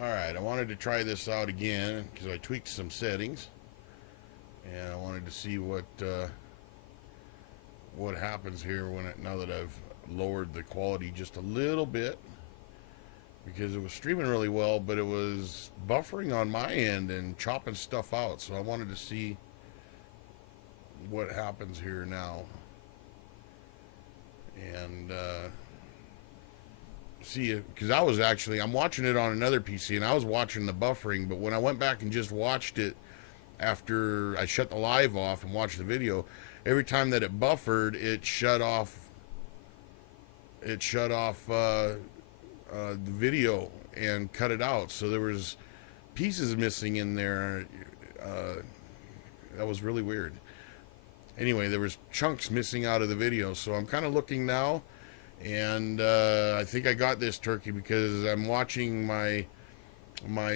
Alright, I wanted to try this out again because I tweaked some settings and I wanted to see what happens here now that I've lowered the quality just a little bit, because it was streaming really well, but it was buffering on my end and chopping stuff out. So I wanted to see what happens here now and see it, because I'm watching it on another PC and I was watching the buffering, but when I went back and just watched it after I shut the live off and watched the video, every time that it buffered, it shut off. The video and cut it out. So there was pieces missing in there. That was really weird. Anyway, there was chunks missing out of the video. So I'm kind of looking now, and I think I got this turkey because I'm watching my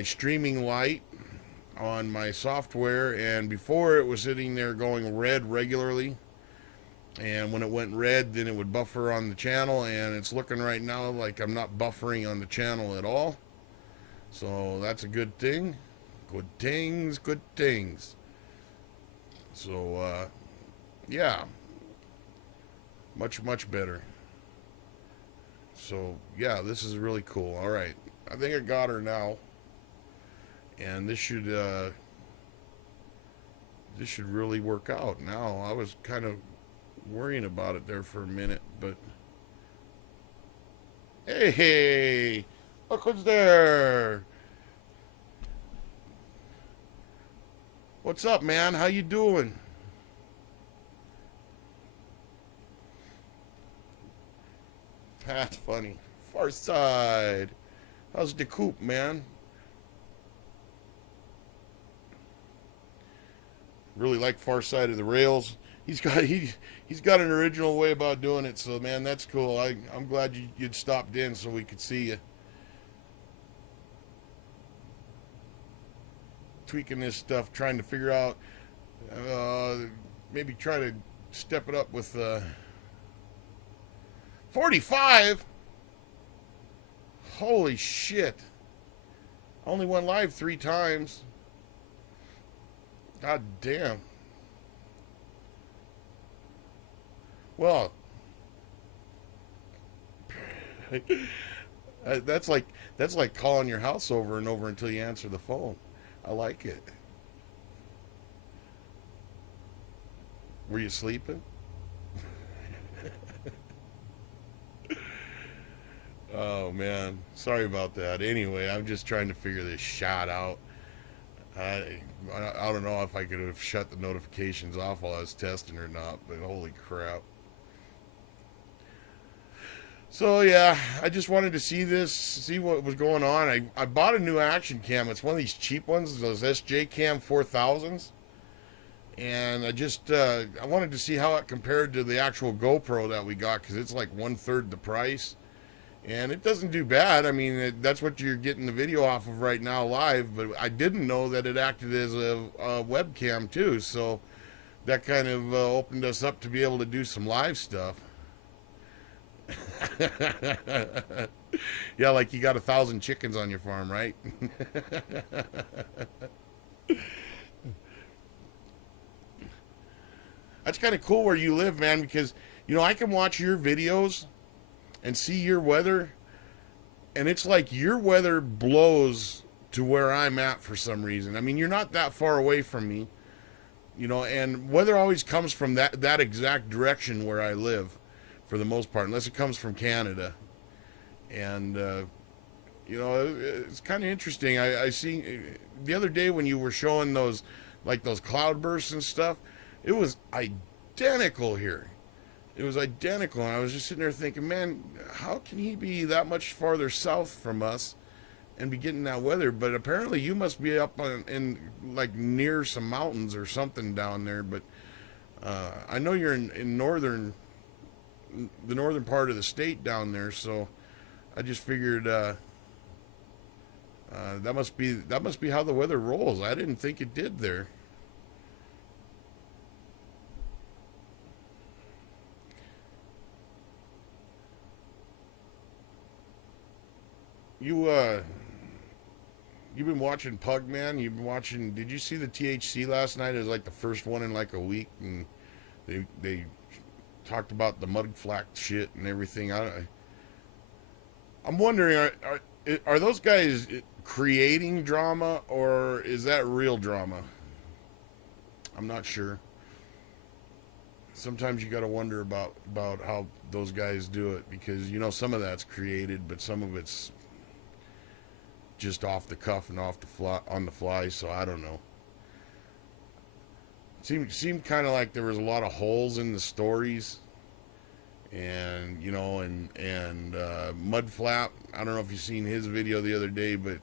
streaming light on my software, and before it was sitting there going red regularly, and when it went red, then it would buffer on the channel, and it's looking right now like I'm not buffering on the channel at all. So that's a good thing. Good things, good things. So yeah, much better. So yeah, this is really cool. All right, I think I got her now, and this should really work out. Now, I was kind of worrying about it there for a minute, but hey, look who's there. What's up, man? How you doing? That's funny. Far side. How's the coop, man? Really like Far Side of the Rails. He's got an original way about doing it. So man, that's cool. I'm glad you'd stopped in so we could see you tweaking this stuff, trying to figure out uh, maybe try to step it up with 45. Holy shit! I only went live 3 times. God damn. Well, that's like calling your house over and over until you answer the phone. I like it. Were you sleeping? Oh man, sorry about that. Anyway, I'm just trying to figure this shot out. I I don't know if I could have shut the notifications off while I was testing or not, but holy crap. So yeah, I just wanted to see what was going on. I bought a new action cam. It's one of these cheap ones, those SJ Cam 4000s, and I wanted to see how it compared to the actual GoPro that we got, because it's like 1/3 the price, and it doesn't do bad. I mean, that's what you're getting the video off of right now live. But I didn't know that it acted as a webcam too, so that kind of opened us up to be able to do some live stuff. Yeah, like you got 1,000 chickens on your farm, right? That's kind of cool where you live, man, because I can watch your videos and see your weather, and it's like your weather blows to where I'm at for some reason. I mean, you're not that far away from me, and weather always comes from that exact direction where I live, for the most part, unless it comes from Canada. And it's kind of interesting. I see the other day when you were showing those cloudbursts and stuff, it was identical here. It was identical, and I was just sitting there thinking, man, how can he be that much farther south from us and be getting that weather? But apparently, you must be up in like near some mountains or something down there. But I know you're in the northern part of the state down there, so I just figured that must be how the weather rolls. I didn't think it did there. You you've been watching Pug, man. You've been watching. Did you see the THC last night? It was like the first one in like a week, and they talked about the mud flack shit and everything. I'm wondering, are those guys creating drama, or is that real drama? I'm not sure. Sometimes you got to wonder about how those guys do it, because some of that's created, but some of it's just off the cuff and off the fly, on the fly. So I don't know. Seemed kind of like there was a lot of holes in the stories, and Mudflap. I don't know if you've seen his video the other day, but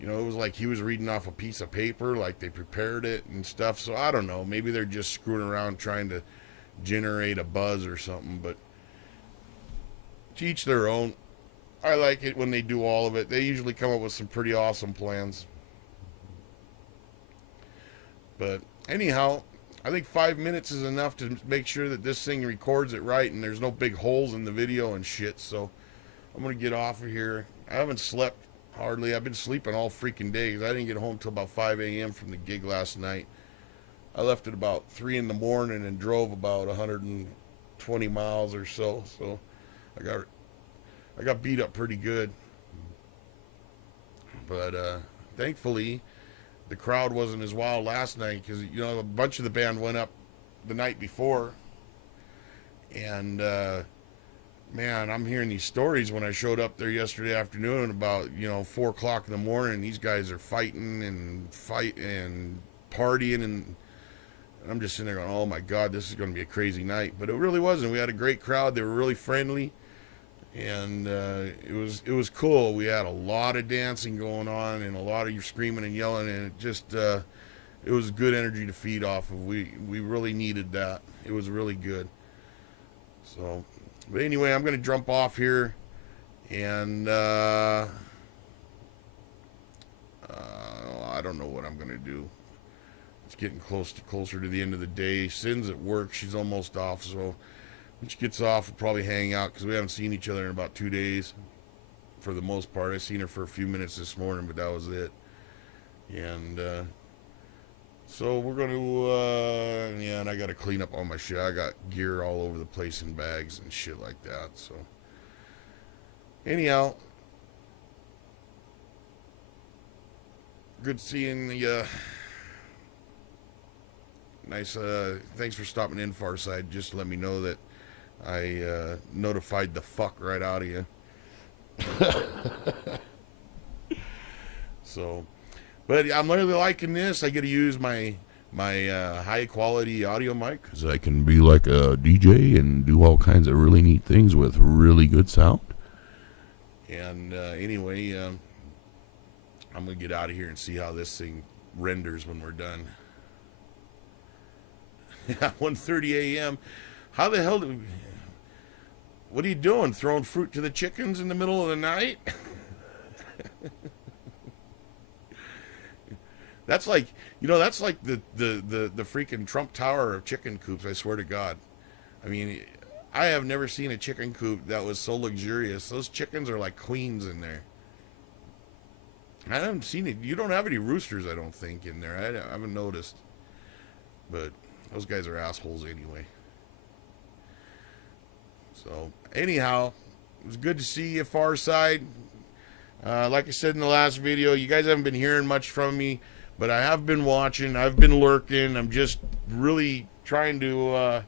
it was like he was reading off a piece of paper, like they prepared it and stuff. So I don't know. Maybe they're just screwing around trying to generate a buzz or something. But to each their own. I like it when they do all of it. They usually come up with some pretty awesome plans. But anyhow, I think 5 minutes is enough to make sure that this thing records it right and there's no big holes in the video and shit. So I'm going to get off of here. I haven't slept hardly. I've been sleeping all freaking day because I didn't get home till about 5 a.m. from the gig last night. I left at about 3 in the morning and drove about 120 miles or so. So I got beat up pretty good. But thankfully, the crowd wasn't as wild last night because, a bunch of the band went up the night before. And, man, I'm hearing these stories when I showed up there yesterday afternoon about, 4 o'clock in the morning. These guys are fighting and partying. And I'm just sitting there going, oh, my God, this is going to be a crazy night. But it really wasn't. We had a great crowd. They were really friendly. And it was cool. We had a lot of dancing going on and a lot of screaming and yelling, and it just it was good energy to feed off of. We really needed that. It was really good. So, but anyway, I'm going to jump off here, and I don't know what I'm going to do. It's getting closer to the end of the day. Cin's at work. She's almost off, so when she gets off, we'll probably hang out because we haven't seen each other in about 2 days for the most part. I seen her for a few minutes this morning, but that was it. And so we're going to, and I got to clean up all my shit. I got gear all over the place in bags and shit like that. So anyhow, good seeing you. Nice. Thanks for stopping in, Farside. Just let me know that I notified the fuck right out of you. So, but I'm really liking this. I get to use my high quality audio mic because I can be like a DJ and do all kinds of really neat things with really good sound. And anyway, I'm gonna get out of here and see how this thing renders when we're done. 1:30 a.m. How the hell what are you doing? Throwing fruit to the chickens in the middle of the night? That's like, that's like the freaking Trump Tower of chicken coops, I swear to God. I mean, I have never seen a chicken coop that was so luxurious. Those chickens are like queens in there. I haven't seen it. You don't have any roosters, I don't think, in there. I haven't noticed. But those guys are assholes anyway. So, anyhow, it was good to see you, Farside. Like I said in the last video, you guys haven't been hearing much from me, but I have been watching. I've been lurking. I'm just really trying to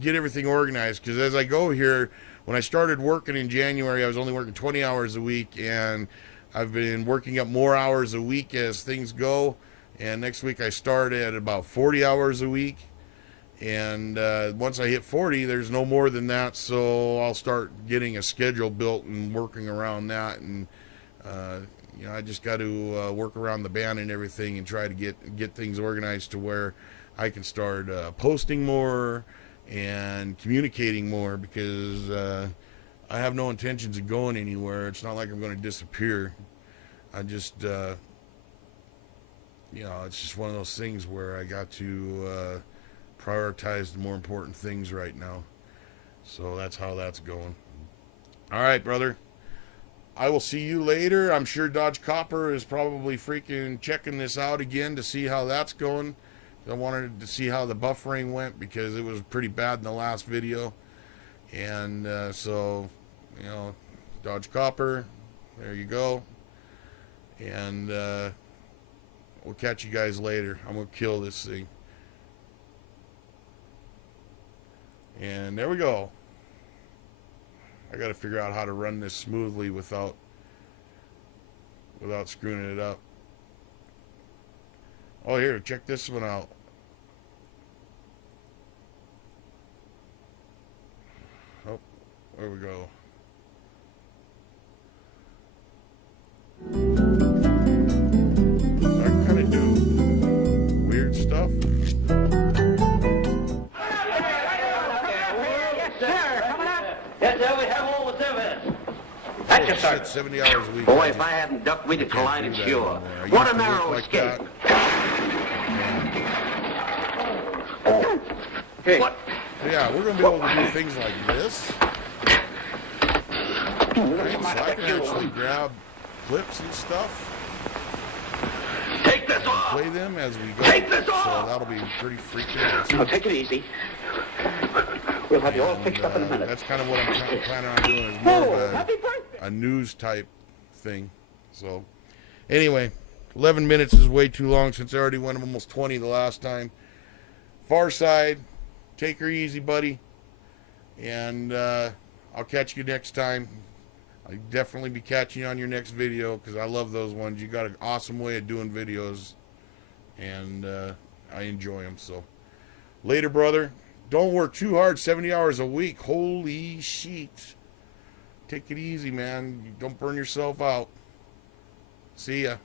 get everything organized, because as I go here, when I started working in January, I was only working 20 hours a week, and I've been working up more hours a week as things go. And next week I start at about 40 hours a week. And once I hit 40, there's no more than that. So I'll start getting a schedule built and working around that. And, I just got to work around the band and everything and try to get things organized to where I can start posting more and communicating more, because I have no intentions of going anywhere. It's not like I'm going to disappear. I just... it's just one of those things where I got to prioritize the more important things right now. So that's how that's going. All right, brother. I will see you later. I'm sure Dodge Copper is probably freaking checking this out again to see how that's going. I wanted to see how the buffering went because it was pretty bad in the last video. And so, you know, Dodge Copper, there you go. And we'll catch you guys later. I'm going to kill this thing. And there we go. I got to figure out how to run this smoothly without screwing it up. Oh, here, check this one out. Oh, there we go. I kind of do weird stuff. Yes, sir, we have all the service. That's your Shit, start. 70 hours a week. Boy, if I hadn't ducked, we'd have collided sure. What a narrow escape. Hey. What? Yeah, we're going to be able to do things like this. Right, so I can actually grab clips and stuff. Take this off. Play them as we go. Take this off. So that'll be pretty freaking awesome. Now, take it easy. We'll have you all fixed up in a minute. That's kind of what I'm planning on doing. Is more of a news type thing. So, anyway, 11 minutes is way too long since I already went almost 20 the last time. Far Side, take her easy, buddy. And I'll catch you next time. I'll definitely be catching you on your next video because I love those ones. You got an awesome way of doing videos. And I enjoy them. So, later, brother. Don't work too hard, 70 hours a week. Holy shit. Take it easy, man. Don't burn yourself out. See ya.